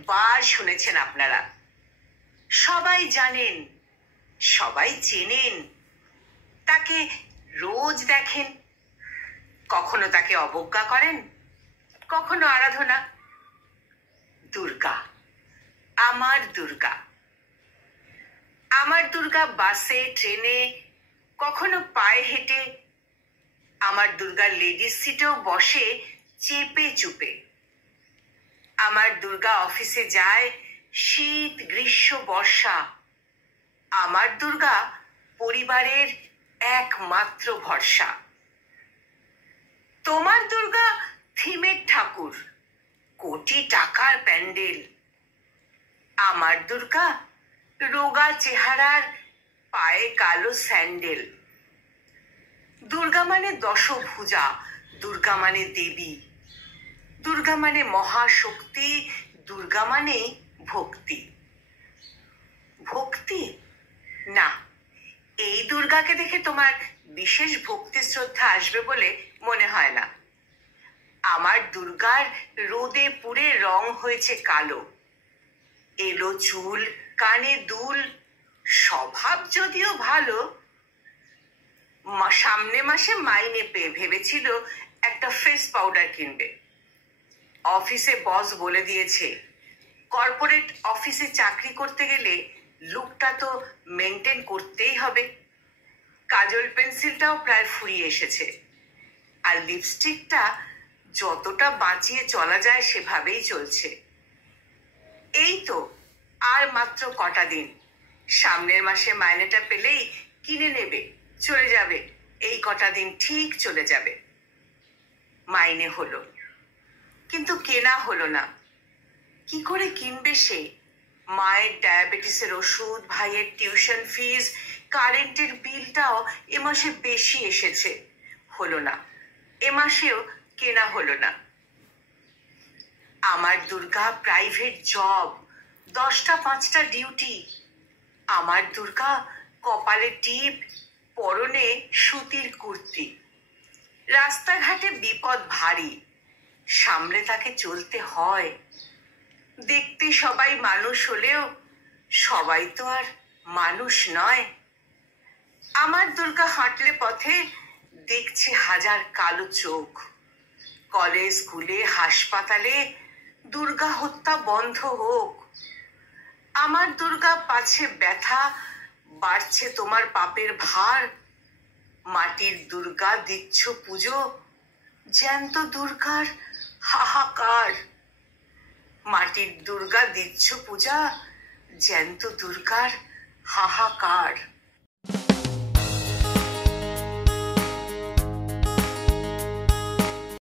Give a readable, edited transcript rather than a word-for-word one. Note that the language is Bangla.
অনেকবার শুনেছেন আপনারা, সবাই জানেন, সবাই চেনেন, তাকে রোজ দেখেন, কখনো তাকে অবজ্ঞা করেন, কখনো আরাধনা। দুর্গা, আমার দুর্গা। আমার দুর্গা বাসে, ট্রেনে, কখনো পায়ে হেঁটে। আমার দুর্গা লেডিস সিটেও বসে চেপে চুপে। আমার দুর্গা অফিসে যায় শীত, গ্রীষ্ম, বর্ষা। আমার দুর্গা পরিবারের একমাত্র ভরসা। তোমার দুর্গা থিমের ঠাকুর, কোটি টাকার প্যান্ডেল। আমার দুর্গা রোগা চেহারার, পায়ে কালো স্যান্ডেল। দুর্গা মানে দশভুজা, দুর্গা মানে দেবী, দুর্গা মানে মহাশক্তি, দুর্গা মানে ভক্তি। ভক্তি না, এই দুর্গাকে দেখে তোমার বিশেষ ভক্তি শ্রদ্ধা আসবে বলে মনে হয় না। আমার দুর্গার রোদে পুড়ে রং হয়েছে কালো, এলো চুল, কানে দুল, স্বভাব যদিও ভালো। সামনে মাসে মাইনে পেয়ে ভেবেছিল একটা ফেস পাউডার কিনবে। অফিসে বস বলে দিয়েছে, কর্পোরেট অফিসে চাকরি করতে গেলে লুকটা তো মেনটেন করতেই হবে। কাজল পেন্সিলটাও প্রায় ফুরিয়ে এসেছে, আর লিপস্টিকটা যতটা বাঁচিয়ে চলা যায় সেভাবেই চলছে। এই তো আর মাত্র কটা দিন, সামনের মাসে মাইনেটা পেলেই কিনে নেবে, চলে যাবে। এই কটা দিন ঠিক চলে যাবে। মাইনে হলো, কিন্তু কেনা হলো না। কি করে কিনবে সে? মায়ের ডায়াবেটিসের ওষুধ, ভাইয়ের টিউশন ফিস, কারেন্টের বিলটাও এ মাসে বেশি এসেছে। হলো না, এ মাসেও কেনা হলো না। আমার দুর্গা প্রাইভেট জব, 10টা 5টা ডিউটি। আমার দুর্গা কপালে টিপ, পরনে সুতির কুর্তি। রাস্তাঘাটে বিপদ ভারী, সামলে তাকে চলতে হয়। দেখতে সবাই মানুষ হলেও সবাই তো আর মানুষ নয়। আমার দুর্গা হাঁটলে পথে দেখছে হাজার কালো চোখ। কলেজ, স্কুলে, হাসপাতালে দুর্গা হত্যা বন্ধ হোক। আমার দুর্গা পাছে ব্যথা, বাড়ছে তোমার পাপের ভার। মাটির দুর্গা দিচ্ছ পুজো, জ্যান্ত দুর্গার হাহাকার। মাটির দুর্গা দিচ্ছ পূজা, জ্যান্ত দুর্গার হাহাকার।